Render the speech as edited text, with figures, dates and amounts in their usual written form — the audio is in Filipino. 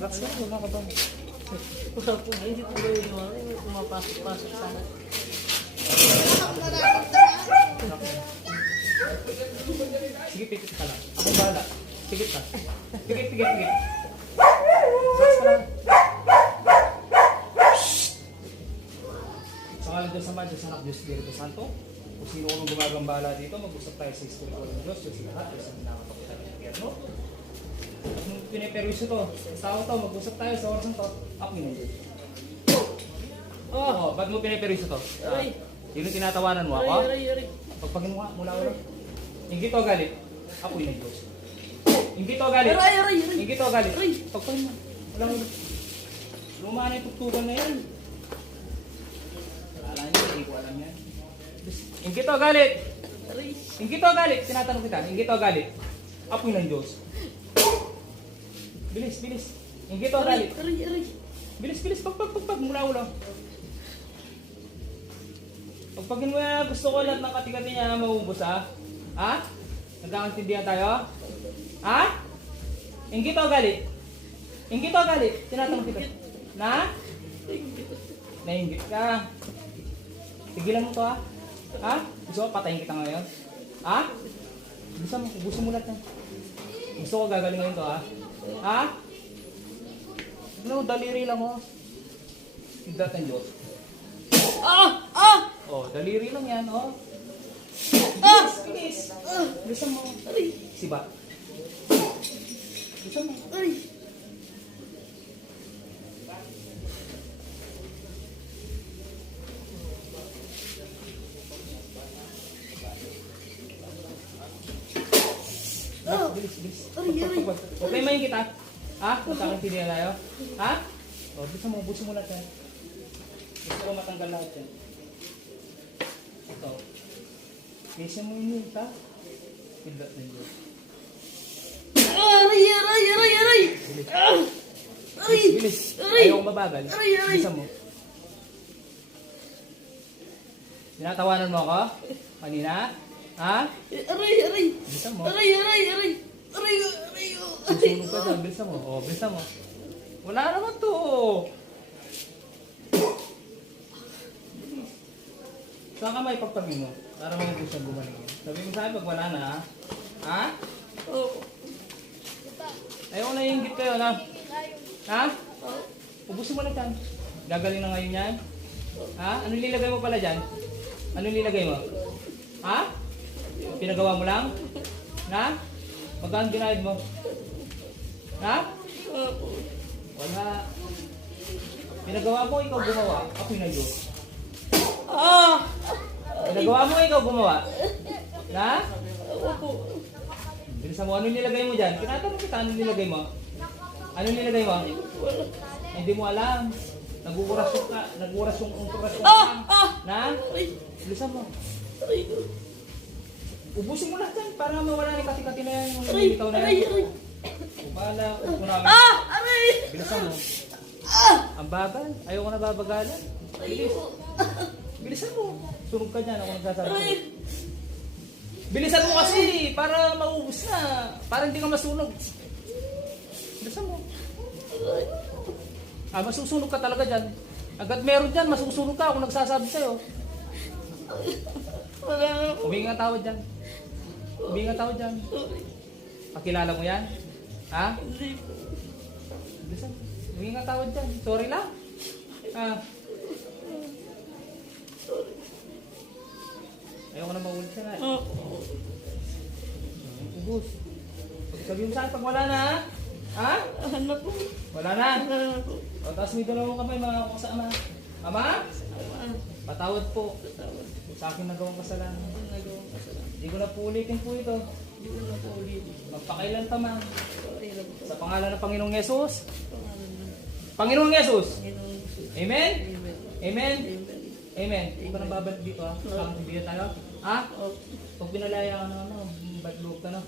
Relax lang, wala ka ba? Wala po, hindi po gawin yung mga pumapasok-pasok sana. Sige, pikit ka lang. Ako bahala. Pikit ka. Pikit, pikit, pikit. Relax ka lang. Sa ngalan Diyos Ama, Diyos Anak, Diyos Espiritu Santo, kung sino kung gumagambala dito, mag-usap tayo sa Espiritu ng Diyos, Diyos lahat, Diyos ang nakakapagtay ng impyerno. At nung piniperwisyo to, sa tao to, mag-usap tayo sa oras ng to, apoy ng Diyos. Oh, ba't mo piniperwisyo to? Aray! Yun yung tinatawanan mo ako? Aray! Pagpagin mo nga, mula ulo. Ingit o galit, apoy ng Diyos. Ingit o galit, Aray! ingit o galit, Aray! pagpagin mo. Walang ulo. Luma na yung tuktukan na yan. Alam niyo, hindi ko alam yan. Ingit o galit, Aray! ingit o galit, tinatanong kita, ingit o galit, apoy ng Diyos. Bilis, bilis. Ingit o galit. Aray! Bilis, bilis. Pagpag, mula ulo. Pagpagin mo yan, gusto ko lahat ng kati-kati niya maubos, ha? Ha? Nagkakaintindihan tayo? Ha? Ingit o galit? Ingit o galit? Tinatanong kita. Na? Nainggit ka. Tigilan mo to, ha? Ha? Gusto ko patayin kita ngayon? Ha? Ubusin mo lahat yan. Gusto ko gagaling ngayon to, ha? Ha? No, daliri lang, oh. Tigdat ng Diyos. Oh, daliri lang yan, oh. Bilis, bilis. Bilisan mo. Aray! Siba. Bilisan mo. Aray! Bilis, bilis. Aray! Huwag kayo mayin kita. Ha? Magkakaintindihan tayo? Ha? Oh, bilisan mo, busin mo lahat yan. Gusto ko matanggal lahat yan. Ito. Bilisan mo yun, ha? Tigdat ng Diyos. Aray! Bilis. Aray! Bilis. Aray! Ayaw kong mabagal. Aray! Bilisan mo. Tinatawanan mo ako? Kanina? Ha? Aray! Bilisan mo. Aray! Susunog ka dyan. Bilisan mo. O, bilisan mo. Wala naman to. Saan ka may pagpagin mo? Para mga gusto gumaling mo. Sabi mo sa akin pag wala na, ha? Ha? Ayaw na yung kayo, na? Ha? Ubusin mo lang dyan. Gagaling na ngayon yan? Ha? Anong nilagay mo pala dyan? Anong nilagay mo? Ha? Pinagawa mo lang? Na? Magkano binayad mo? Ha? Wala. Pinagawa mo, ikaw gumawa. Ako'y na Diyos. Pinagawa mo, ikaw gumawa. Na? Bilisan mo, anong nilagay mo dyan? Tinatanong kita, anong nilagay mo? Anong nilagay mo? Hindi mo alam. Nag-uurasyon ka. Nag-uurasyon ka. Na? Bilisan mo. Ubusin mo lahat yan para mawala ni kati-kati na yan yung ikaw na yan. Upala, bilisan mo. Ang bagal. Ayaw ko na babagalan. Bilis. Bilisan mo. Sunog ka dyan. Ako nagsasabi. Bilisan mo kasi para maubos na. Para hindi ka masunog. Bilisan mo. Masusunog ka talaga dyan. Agad meron dyan, masusunog ka. Ako nagsasabi sa'yo. Humingi nga tawad dyan. Humingi nga tawad dyan. Pakilala mo yan? Ha? Bilisan. Humingi nga tawad dyan. Sorry lang. Ayaw ko na maulit siya na. Ubus. Sabi mo saan pag wala na, ha? Ha? Wala na. O, tapos may dalawang kamay mga kasama. Ama? Patawad po. Sa akin nagawang kasalanan. Hindi ko na po ulitin po ito. Magpakailan tama. Sa pangalan ng Panginoong Yesus. Panginoong Yesus. Amen? Amen? Amen. Hindi ko na babalik dito, ha? Saan bibigyan tayo? Ha? Pag pinalaya ka na, bad loob ka na.